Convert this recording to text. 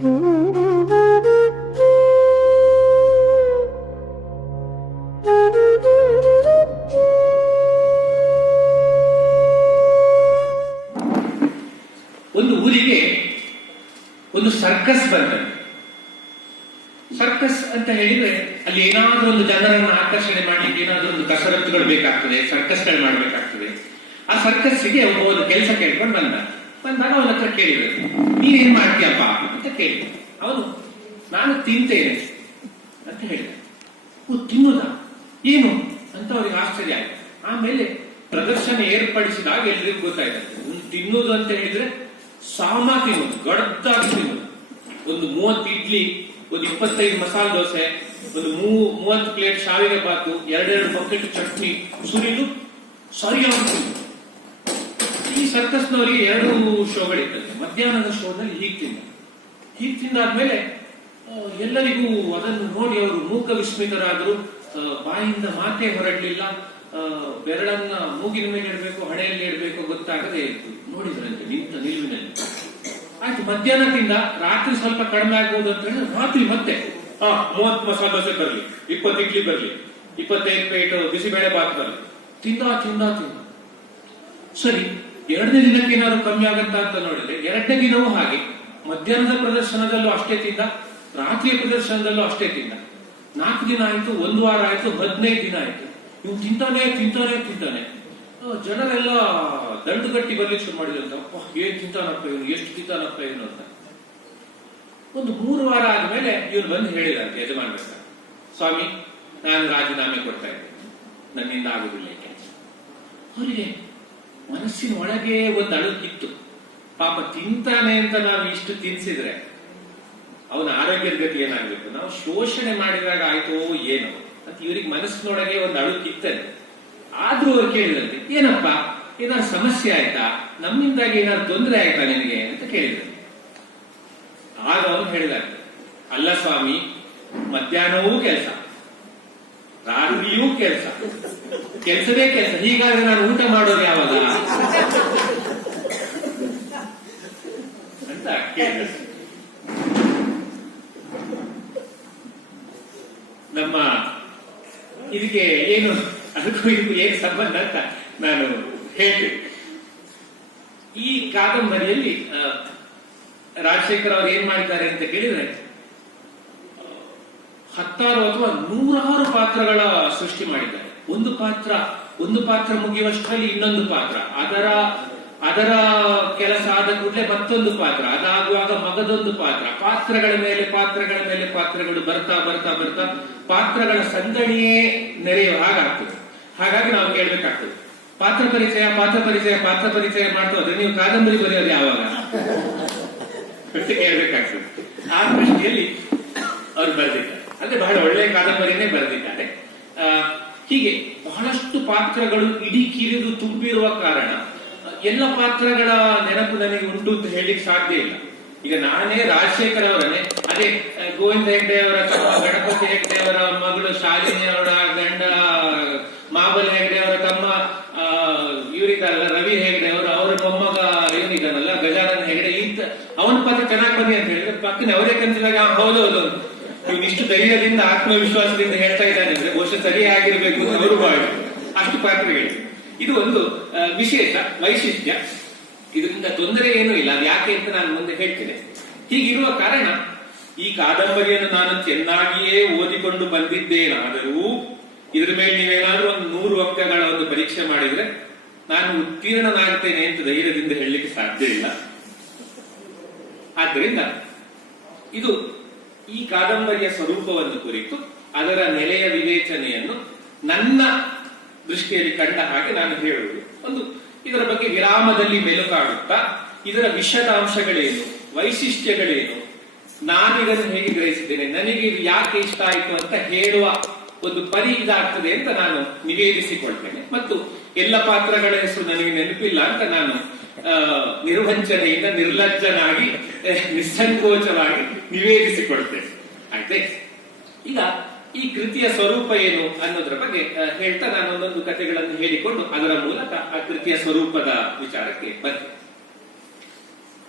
ಒಂದು ಊರಿಗೆ ಒಂದು ಸರ್ಕಸ್ ಬರ್ತದೆ. ಸರ್ಕಸ್ ಅಂತ ಹೇಳಿದ್ರೆ ಅಲ್ಲಿ ಏನಾದ್ರೂ ಒಂದು ಜನರನ್ನು ಆಕರ್ಷಣೆ ಮಾಡ್ಲಿಕ್ಕೆ ಏನಾದ್ರೂ ಒಂದು ಕಸರತ್ತುಗಳು ಬೇಕಾಗ್ತದೆ, ಸರ್ಕಸ್ಗಳು ಮಾಡ್ಬೇಕಾಗ್ತದೆ. ಆ ಸರ್ಕಸ್ಗೆ ಒಬ್ಬ ಒಂದು ಕೆಲಸ ಕೇಳ್ಕೊಂಡು ಬಂದಾಗ ಅವನ ಹತ್ರ ಕೇಳಿದ್ರು, ನೀನೇನ್ ಮಾಡ್ತೀಯಪ್ಪ ಅಂತ ಕೇಳಿದ. ಅವನು ನಾನು ತಿಂತೇನೆ ಅಂತ ಹೇಳಿದ. ತಿನ್ನುದ ಏನು ಅಂತ ಅವ್ರಿಗೆ ಆಶ್ಚರ್ಯ ಆಯ್ತು. ಆಮೇಲೆ ಪ್ರದರ್ಶನ ಏರ್ಪಡಿಸಿದಾಗ ಎಲ್ರಿಗೂ ಗೊತ್ತಾಯ್ತು, ತಿನ್ನುವುದು ಅಂತ ಹೇಳಿದ್ರೆ ಸಾಮ ತಿನ್ನುವುದು, ಗಡ್ದಾಗಿ ತಿನ್ನುವುದು. ಒಂದು 30 ಇಡ್ಲಿ, ಒಂದು 25 ಮಸಾಲೆ ದೋಸೆ, ಒಂದು 30 ಪ್ಲೇಟ್ ಶಾವಿಗೆ ಬಾತು, 2 ಬಕೆಟ್ ಚಟ್ನಿ ಸುರಿದು ಸರಿಯಾಗಿ. ಈ ಸರ್ಕಸ್ನವರಿಗೆ 2 ಶೋಗಳಿರ್ತದೆ. ಮಧ್ಯಾಹ್ನದ ಶೋದಲ್ಲಿ ಹೀಗೆ ತಿಂದಾದ್ಮೇಲೆ ಎಲ್ಲರಿಗೂ ಅದನ್ನು ನೋಡಿ ಅವರು ಮೂಕ ವಿಸ್ಮಿತರಾದರು. ಬಾಯಿಂದ ಮಾತೇ ಹೊರಡಲಿಲ್ಲ. ಬೆರಳನ್ನ ಮೂಗಿನ ಮೇಲೆ ಇಡಬೇಕು, ಹಣೆಯಲ್ಲಿ ಇಡಬೇಕು ಗೊತ್ತಾಗದೆ ಇತ್ತು. ನೋಡಿದ್ರಂತೆ ನಿಂತ ನಿಲುವಿನಲ್ಲಿ. ಆಯ್ತು, ಮಧ್ಯಾಹ್ನ ತಿಂದ, ರಾತ್ರಿ ಸ್ವಲ್ಪ ಕಡಿಮೆ ಆಗ್ಬಹುದು ಅಂತ ಹೇಳಿ ರಾತ್ರಿ ಮತ್ತೆ 30 ಮಸಾಲೆ ದೋಸೆ ಬರಲಿ, 20 ಇಡ್ಲಿ ಬರಲಿ, 25 ಪ್ಲೇಟ್ ಬಿಸಿಬೇಳೆ ಬಾತ್ ಬರಲಿ. ತಿಂದ ಸರಿ, 2ನೇ ದಿನಕ್ಕೆ ಏನಾದ್ರು ಕಮ್ಮಿ ಆಗತ್ತಾ ಅಂತ ನೋಡಿದ್ರೆ 2ನೇ ದಿನವೂ ಹಾಗೆ. ಮಧ್ಯಾಹ್ನದ ಪ್ರದರ್ಶನದಲ್ಲೂ ಅಷ್ಟೇ ತಿಂದ, ರಾತ್ರಿಯ ಪ್ರದರ್ಶನದಲ್ಲೂ ಅಷ್ಟೇ ತಿಂದ. 4 ದಿನ ಆಯ್ತು, 1 ವಾರ ಆಯ್ತು, 15 ದಿನ ಆಯ್ತು. ಇವ್ನು ತಿಂತಾನೆ. ಜನರೆಲ್ಲ ದಂಡುಗಟ್ಟಿ ಬರ್ಲಿಕ್ಕೆ ಶುರು ಮಾಡಿದಂತ, ಏನ್ ತಿಂತಾನಪ್ಪ ಇವನು, ಎಷ್ಟು ತಿಂತಾನಪ್ಪ ಇವನು ಅಂತ. ಒಂದು 3 ವಾರ ಆದ್ಮೇಲೆ ಇವನು ಬಂದು ಹೇಳಿದಂತೆ ಯಜಮಾನ್ ಹತ್ರ, ಸ್ವಾಮಿ ನಾನು ರಾಜೀನಾಮೆ ಕೊಡ್ತಾ ಇದ್ದೇನೆ, ನನ್ನಿಂದ ಆಗುದಿಲ್ಲ ಕೆಲಸ. ಅವರಿಗೆ ಮನಸ್ಸಿನ ಒಳಗೆ ಒಂದು ಅಳುಕಿತ್ತು. ಪಾಪ ತಿಂತಾನೆ ಅಂತ ನಾವು ಇಷ್ಟು ತಿನ್ಸಿದ್ರೆ ಅವನ ಆರೋಗ್ಯದ ಗತಿ ಏನಾಗ್ಬೇಕು, ನಾವು ಶೋಷಣೆ ಮಾಡಿದಾಗ ಆಯ್ತೋ ಏನೋ ಅಂತ ಇವರಿಗೆ ಮನಸ್ಸಿನೊಳಗೆ ಒಂದು ಅಳುಕಿತ್ತದೆ. ಆದ್ರೂ ಅವ್ರು ಕೇಳಿದಂತೆ, ಏನಪ್ಪ ಏನಾದ್ರು ಸಮಸ್ಯೆ ಆಯ್ತಾ, ನಮ್ಮಿಂದಾಗಿ ಏನಾದ್ರು ತೊಂದರೆ ಆಯ್ತಾ ನಿನಗೆ ಅಂತ ಕೇಳಿದ್ರು. ಆಗ ಅವನು ಹೇಳಿದಂತೆ, ಅಲ್ಲ ಸ್ವಾಮಿ, ಮಧ್ಯಾಹ್ನವೂ ಕೆಲಸ, ರಾತ್ರಿಯೂ ಕೆಲಸದೇ ಕೆಲಸ, ಹೀಗಾಗಿ ನಾನು ಊಟ ಮಾಡೋದು ಯಾವಾಗ ಅಂತ ಕೇಳಿದ. ನಮ್ಮ ಇದಕ್ಕೆ ಏನು, ಅದಕ್ಕೂ ಇದಕ್ಕೂ ಏನ್ ಸಂಬಂಧ ಅಂತ ನಾನು ಹೇಳ್ತೀನಿ. ಈ ಕಾದಂಬರಿಯಲ್ಲಿ ರಾಜಶೇಖರ್ ಅವರು ಏನ್ ಮಾಡಿದ್ದಾರೆ ಅಂತ ಕೇಳಿದ್ರೆ, 10 ಅಥವಾ 100 ಪಾತ್ರಗಳ ಸೃಷ್ಟಿ ಮಾಡಿದ್ದಾರೆ. ಒಂದು ಪಾತ್ರ ಮುಗಿಯುವಷ್ಟರಲ್ಲಿ ಇನ್ನೊಂದು ಪಾತ್ರ, ಅದರ ಕೆಲಸ ಆದ ಕೂಡಲೇ ಮತ್ತೊಂದು ಪಾತ್ರ, ಅದಾಗುವಾಗ ಮಗದೊಂದು ಪಾತ್ರ, ಪಾತ್ರಗಳ ಮೇಲೆ ಪಾತ್ರಗಳು ಬರ್ತಾ ಪಾತ್ರಗಳ ಸಂದಣಿಯೇ ನೆರೆಯುವ ಹಾಗಾಗ್ತದೆ. ಹಾಗಾಗಿ ನಾವು ಕೇಳ್ಬೇಕಾಗ್ತದೆ, ಪಾತ್ರ ಪರಿಚಯ ಮಾಡ್ತಾ ಹೋದ್ರೆ ನೀವು ಕಾದಂಬರಿ ಬರೆಯೋದು ಯಾವಾಗ ಕೇಳ್ಬೇಕಾಗ್ತದೆ. ಆ ದೃಷ್ಟಿಯಲ್ಲಿ ಅವ್ರು ಬರೆದಿದ್ದಾರೆ. ಅಂದ್ರೆ ಬಹಳ ಒಳ್ಳೆಯ ಕಾದಂಬರಿನೇ ಬರೆದಿದ್ದಾರೆ. ಹೀಗೆ ಬಹಳಷ್ಟು ಪಾತ್ರಗಳು ಇಡೀ ಕಿರಿದು ತುಂಬಿರುವ ಕಾರಣ ಎಲ್ಲ ಪಾತ್ರಗಳ ನೆನಪು ನನಗೆ ಉಂಟು ಅಂತ ಹೇಳಿಕ್ ಸಾಧ್ಯ ಇಲ್ಲ. ಈಗ ನಾನೇ ರಾಜಶೇಖರ್ ಅವರನ್ನೇ, ಅದೇ ಗೋವಿಂದ ಹೆಗ್ಡೆ ಅವರ ತಮ್ಮ ಗಣಪತಿ ಹೆಗ್ಡೆ ಅವರ ಮಗಳು ಶಾಲಿನಿ ಅವರ ಗಂಡ ಮಾಬಲ್ ಹೆಗ್ಡೆ ಅವರ ತಮ್ಮ ಇವರಿದ್ದಾರಲ್ಲ ರವಿ ಹೆಗ್ಡೆ ಅವರ ಮೊಮ್ಮಗ ಇವನಿದ್ದಾನಲ್ಲ ಗಜಾನನ್ ಹೆಗ್ಡೆ, ಅವನ ಪಾತ್ರ ಚೆನ್ನಾಗಿ ಬನ್ನಿ ಅಂತ ಹೇಳಿದ್ರೆ ಪಕ್ಕನೆ ಅವರೇ ಕನ್ಸಿದಾಗ ಹೌದೌದು ಇವನಿಷ್ಟು ಧೈರ್ಯದಿಂದ ಆತ್ಮವಿಶ್ವಾಸದಿಂದ ಹೇಳ್ತಾ ಇದ್ದಾನೆ ಅಂದ್ರೆ ಬಹುಶಃ ಸರಿಯಾಗಿರ್ಬೇಕು ಅಂತ ಅವರು ಭಾವಿಸಿದ್ರು. ಅಷ್ಟು ಪಾತ್ರಗಳು. ಇದು ಒಂದು ವಿಶೇಷ ವೈಶಿಷ್ಟ್ಯ. ಇದರಿಂದ ತೊಂದರೆ ಏನೂ ಇಲ್ಲ. ಅದು ಯಾಕೆ ಅಂತ ನಾನು ಮುಂದೆ ಹೇಳ್ತೇನೆ. ಹೀಗಿರುವ ಕಾರಣ ಈ ಕಾದಂಬರಿಯನ್ನು ನಾನು ಚೆನ್ನಾಗಿಯೇ ಓದಿಕೊಂಡು ಬಂದಿದ್ದೇನಾದರೂ ಇದ್ರ ಮೇಲೆ ನೀವೇನಾದ್ರೂ ಒಂದು 100 ಅಂಕಗಳ ಒಂದು ಪರೀಕ್ಷೆ ಮಾಡಿದ್ರೆ ನಾನು ಉತ್ತೀರ್ಣನಾಗ್ತೇನೆ ಅಂತ ಧೈರ್ಯದಿಂದ ಹೇಳಲಿಕ್ಕೆ ಸಾಧ್ಯ ಇಲ್ಲ. ಆದ್ದರಿಂದ ಇದು ಈ ಕಾದಂಬರಿಯ ಸ್ವರೂಪವನ್ನು ಕುರಿತು ಅದರ ನೆಲೆಯ ವಿವೇಚನೆಯನ್ನು ನನ್ನ ದೃಷ್ಟಿಯಲ್ಲಿ ಕಂಡ ಹಾಗೆ ನಾನು ಹೇಳುವುದು. ಒಂದು ಇದರ ಬಗ್ಗೆ ವಿರಾಮದಲ್ಲಿ ಮೆಲುಕಾಡುತ್ತಾ ಇದರ ವಿಷದ ಅಂಶಗಳೇನು, ವೈಶಿಷ್ಟ್ಯಗಳೇನು, ನಾನಿದನ್ನು ಹೇಗೆ ಗ್ರಹಿಸಿದ್ದೇನೆ, ನನಗೆ ಇದು ಯಾಕೆ ಇಷ್ಟ ಆಯಿತು ಅಂತ ಹೇಳುವ ಒಂದು ಪರಿ ಇದಾಗ್ತದೆ ಅಂತ ನಾನು ನಿವೇದಿಸಿಕೊಳ್ತೇನೆ. ಮತ್ತು ಎಲ್ಲ ಪಾತ್ರಗಳ ಹೆಸರು ನನಗೆ ನೆನಪಿಲ್ಲ ಅಂತ ನಾನು ನಿರ್ವಂಚನೆಯಿಂದ ನಿರ್ಲಜ್ಜನಾಗಿ ನಿಸ್ಸಂಕೋಚವಾಗಿ ನಿವೇದಿಸಿಕೊಳ್ತೇನೆ. ಆಯ್ತೆ. ಈಗ ಈ ಕೃತಿಯ ಸ್ವರೂಪ ಏನು ಅನ್ನೋದ್ರ ಬಗ್ಗೆ ಹೇಳ್ತಾ ನಾನು ಒಂದೊಂದು ಕಥೆಗಳನ್ನು ಹೇಳಿಕೊಂಡು ಅದರ ಮೂಲಕ ಆ ಕೃತಿಯ ಸ್ವರೂಪದ ವಿಚಾರಕ್ಕೆ ಬರ್ತೇನೆ.